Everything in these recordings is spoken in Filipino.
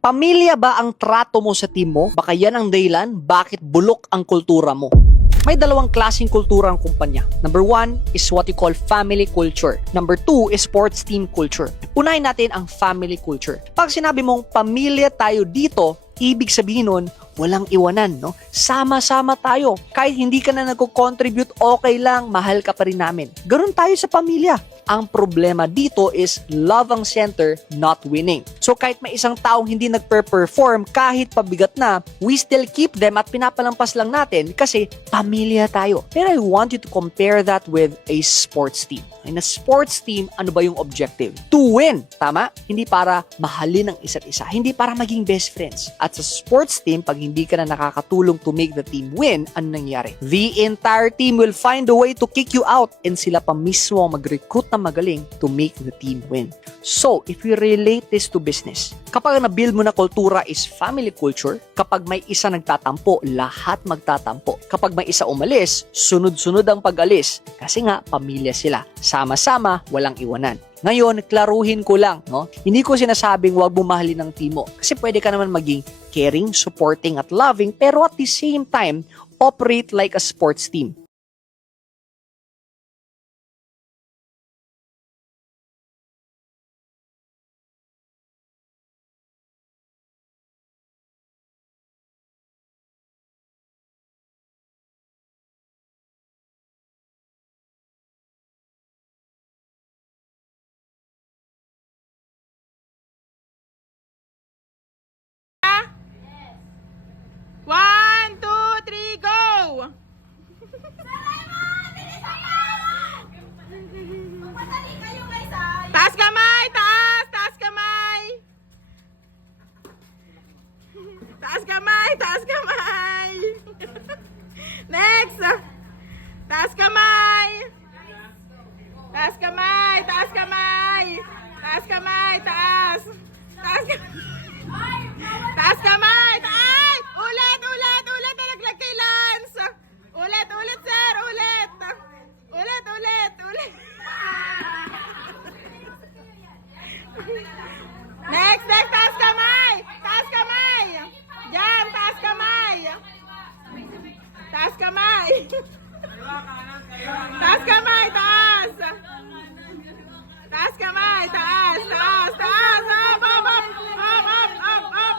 Pamilya ba ang trato mo sa team mo? Baka yan ang dahilan bakit bulok ang kultura mo. May dalawang klaseng kultura ang kumpanya. Number 1 is what you call family culture. Number 2 is sports team culture. Unahin natin ang family culture. Pag sinabi mong pamilya tayo dito, ibig sabihin nun, walang iwanan, no? Sama-sama tayo. Kahit hindi ka na nagko-contribute, okay lang, mahal ka pa rin namin. Ganun tayo sa pamilya. Ang problema dito is love ang center, not winning. So kahit may isang taong hindi nagpe-perform, kahit pabigat na, we still keep them at pinapalampas lang natin kasi pamilya tayo. And I want you to compare that with a sports team. In a sports team, ano ba yung objective? To win, tama? Hindi para mahalin ang isa't isa, hindi para maging best friends. At sa sports team, pag hindi ka na nakakatulong to make the team win, ano nangyari? The entire team will find a way to kick you out and sila pa mismo ang mag-recruit na magaling to make the team win. So, if we relate this to business, kapag na-build mo na kultura is family culture, kapag may isa nagtatampo, lahat magtatampo. Kapag may isa umalis, sunod-sunod ang pag-alis. Kasi nga, pamilya sila. Sama-sama, walang iwanan. Ngayon, klaruhin ko lang, no? Hindi ko sinasabing huwag mo mahalin ng team mo. Kasi pwede ka naman maging caring, supporting, at loving, pero at the same time, operate like a sports team. One, two, three, go! Taas kamay! Taas! Taas kamay! Taas kamay! Taas kamay! Next! Taas kamay! Taas kamay! Taas kamay! Taas kamay! Taas! Taas kamay! Taas kamay! Taas! Ulit! Ulit! Ulit! Nalaglag kay Lance! Ulit! Ulit, sir! Ulit! Ulit! Ulit! Ulit! Next! Next! Taas kamay! Taas kamay! Diyan! Taas kamay! Taas kamay! Taas kamay! Taas! Taas kamay! Taas! Taas! Taas! Up! Up! Up! Up! Up! Up! Up!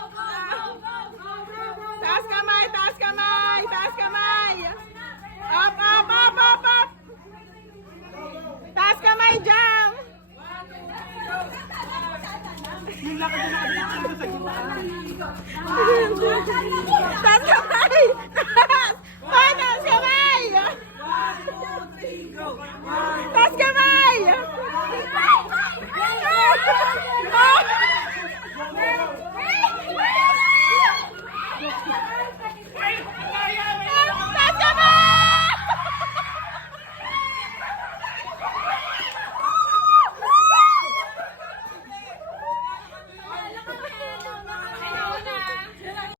Taas kamay! Taas kamay! Taas kamay! Up! Up! Up! Up! Up! Taas kamay! Jump! Taas kamay! Taas! Hoy, taas kamay!